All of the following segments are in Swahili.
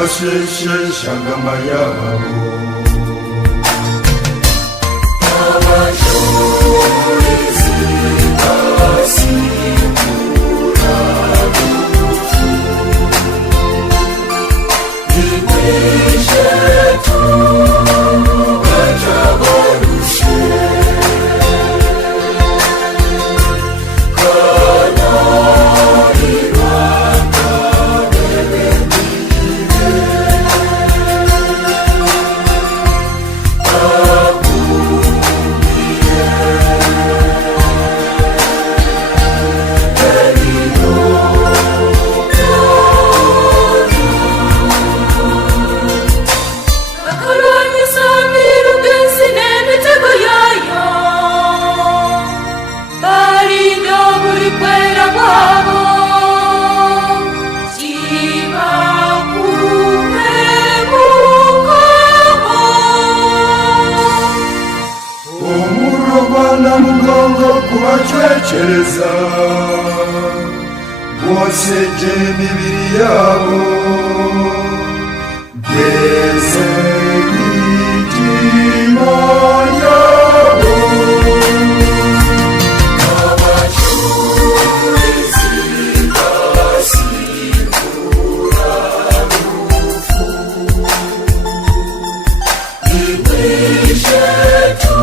basheshe shangama yabo abashulizi basikura bufu ibishe tu batabarushe kubacwecereza bosege imibiri yabo beze imitima yabo abashulizi basikura bufu ibishe tu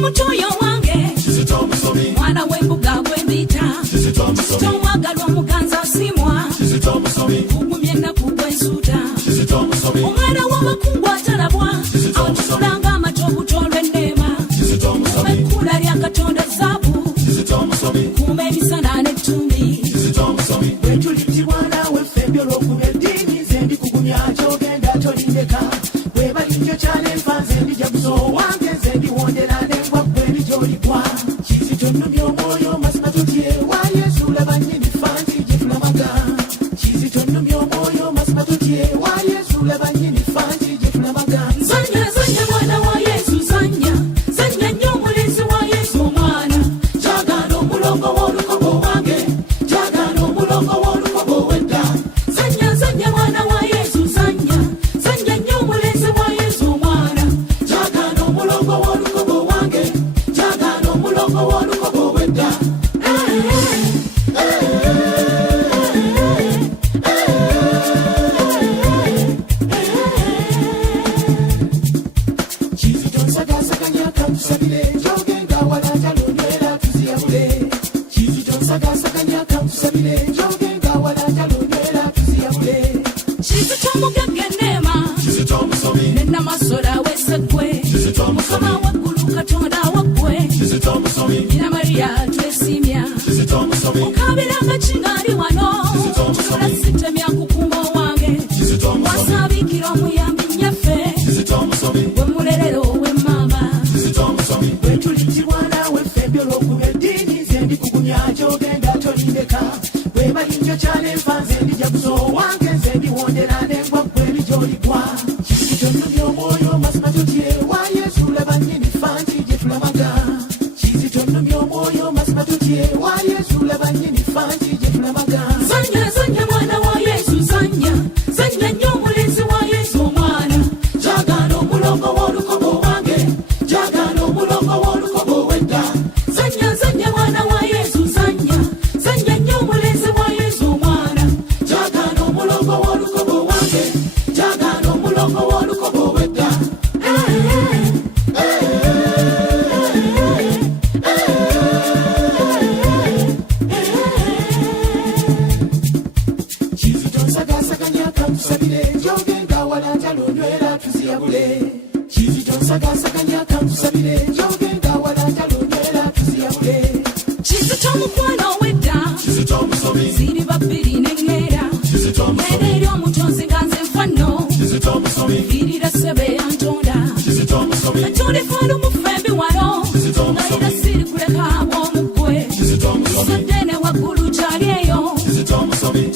mutoyo wange mwana w'embuga gw'embita tomwagalwa muganza simwa kugumye ennaku gw'ensuuta omwana w'abakungu atalabwa awatusulanga amata obutolwa enneema ekkula lya katonda zaabu kuuma emisana n'ettumbi bwetulitibwa naawe ffembi olw'okuba eddiini nze ndikugumya kyogenda tolindeka bwebalinjo kyalenfa nze ndijaguza owange nze ndiwondera nengwa gweri gy'oligwa kizito nnumya omwoyo mazima tutye wa yesu laba nnyini fanti gye tulamaga kizito nnumya omwoyo mazima tutye wa yesu laba nnyini fanti gye tulamaga zanya zanya mwana wa yesu zanya zanya nnyo omulenzi wa yesu omwana kyagala omulongo w'olukobo wange kyagala omulongo w'olukobo wedda zanya zanya mwana wa yesu zanya zanya nnyo omulenzi wa yesu omwana kyagala omulongo w'olukobo wange kyagala omulongo w'olukobo wedda kizito nsagasaganya kantusabire njogenda walanja lunywera tuziyabule kizito nsagasaganya kantusabire njogenda walanja lunywera tuziyabule kizito omugagga enneema nennamasola w'esseggwe mukama waggulu katonda waggwe nnyina mariya twesimya okabiranga kingaali wano tusola sitemya kukuuma owange wasaabikira omuyambi nnyaffe gwe mulerero w'emmamba bwetulitibwa naawe ffembi olw'okuba eddiini nze ndikugumya kyogenda tolindeka bwebalinjo kyalenfa nze ndijaguza owange nze ndiwondera nengwa gweri gy'oligwa kizito nnumya omwoyo mazima tutye wa yesu laba nnyini fanti gye tulamaga kizito nnumya omwoyo mazima tutye wa yesu laba nnyini fanti gye tulamaga zanya zanya mwana wa yesu zanya zanya nnyo omulenzi wa yesu omwana kyagala omulongo w'olukobo wange kyagala omulongo w'olukobo wedda zanya zanya mwana wa yesu zanya zanya nnyo omulenzi wa yesu omwana kyagala omulongo w'olukobo wange kyagala omulongo w'olukobo wedda kizito nsagasaganya kantusabire njogenda walanja lunywera tuziyabule kizito nsagasaganya kantusabire njogenda walanja lunywera tuziyabule kizito omukwano wedda ziri babbiri neŋŋera era eri omutonzi nga nze nfanno viirira ssebe yantonda etulifaano mu ffembi wano nga era siri kuleka bw'omuggwe sadde ne waggulu kyali eyo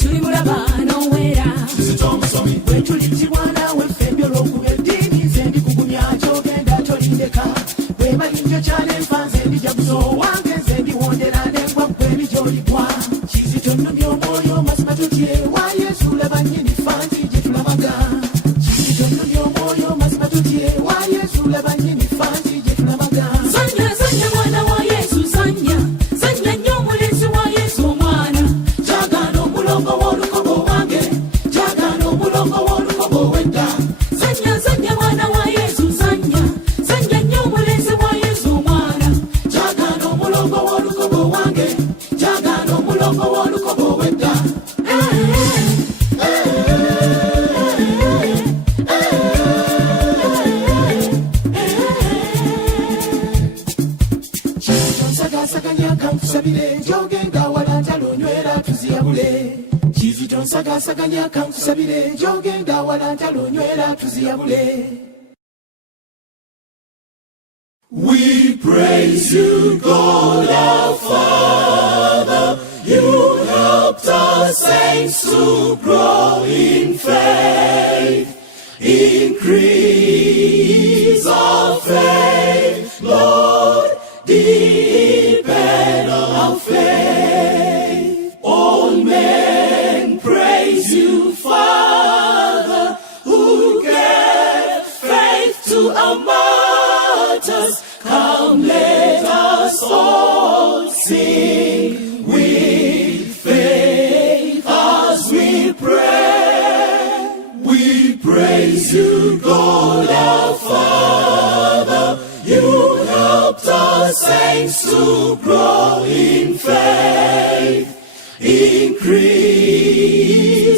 tuli mulaba n'oweera bwetulitibwa naawe ffembi olw'okuba eddiini nze ndikugumya kyogenda tolindeka bwebalinjo kyalenfa nze ndijaguza owange nze ndiwondera nengwa gweri gy'oligwa kizito nnumya omwoyo tusagasaganya kankusabire gyogenda wala ntalonywera tuziyabule. We praise you, God our Father. You helped us saints to grow in faith. Increase our faith, Lord, deepen our faith. All men praise you, Father, who gave faith to our martyrs. Come, let us all sing with faith as we pray. We praise you, God our Father. You helped us saints to grow in faith. Increase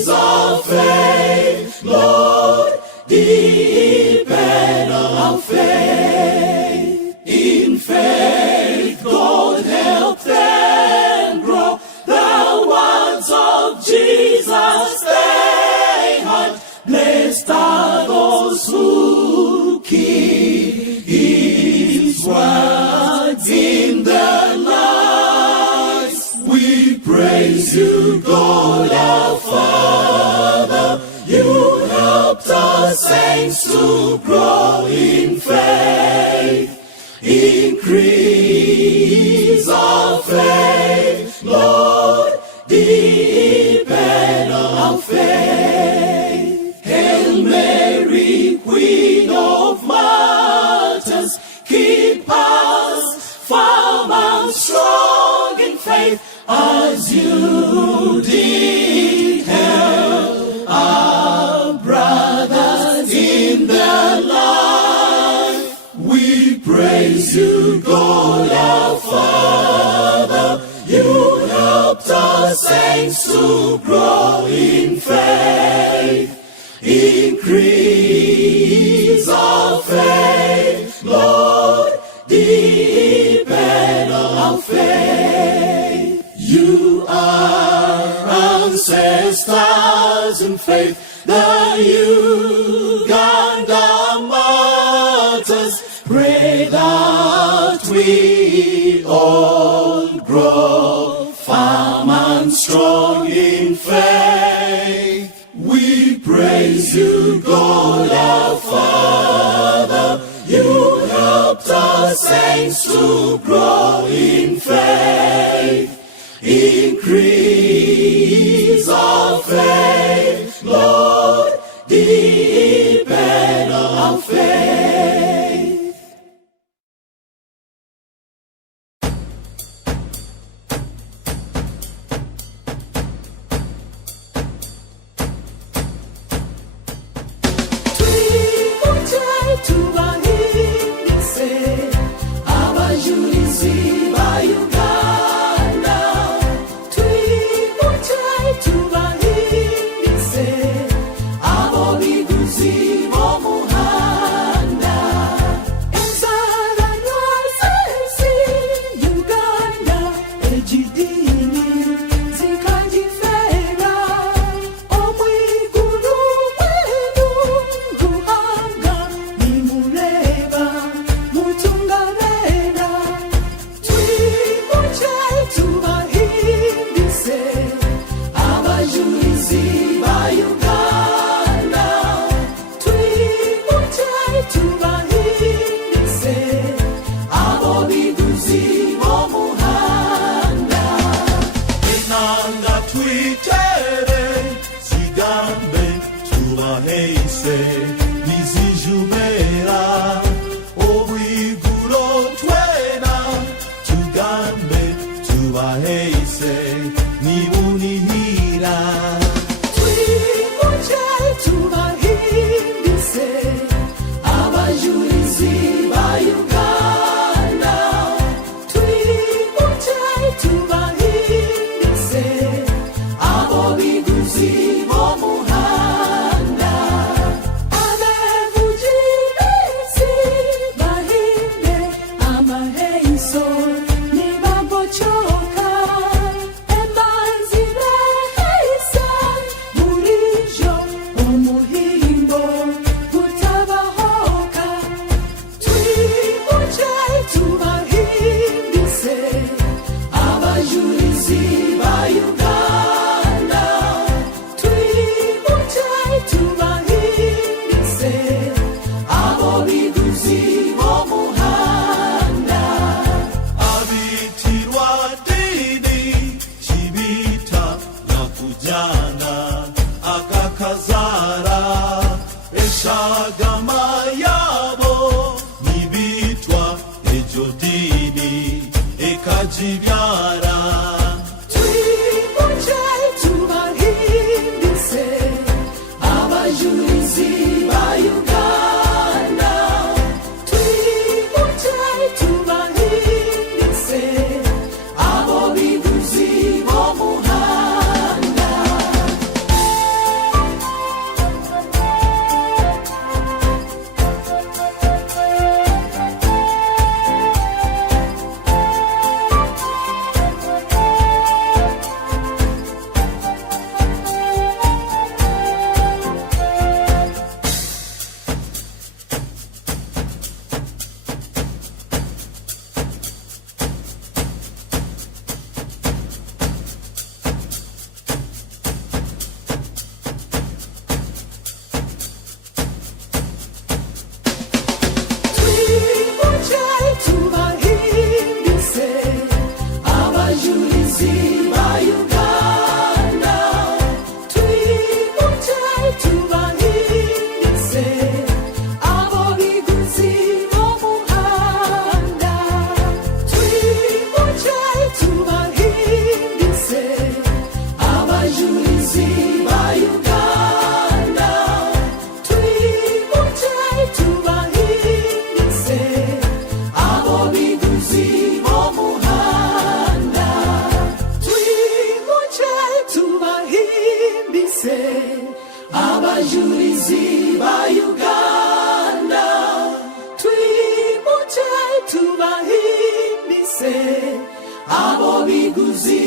our faith, Lord, deepen our faith. In faith, God help them grow. The words of Jesus they heard. Blessed are those who keep His words in their lives. We praise you, God our Father. You helped us saints to grow in faith. Increase our faith, Lord, deepen our faith. Hail Mary, Queen of Martyrs, keep us firm and strong in faith, as you did help our brothers in their life. We praise you, God our Father. You helped us saints to grow in faith. Increase our faith, Lord, deepen our faith. You are ancestors in faith, the Uganda martyrs. Pray that we all grow firm and strong in faith. We praise you, God our Father. You helped us saints to grow in faith. Increase our faith, Lord, deepen our faith. bakazara eshagama yabo nibitwa ejo dini ekajibyara twimuje tubahimbise abajulizi ba Uganda twimuje tubahimbise abo biguzi bo muhanda twimuje tubahimbise abajulizi ba Uganda twimuje tubahimbise abo biguzi bo muhanda twimuje tubahimbise abajulizi ba Uganda twimuje tubahimbise abo biguzi bo muhanda twimuje tubahimbise abajulizi ba Uganda twimuje tubahimbise abo biguzi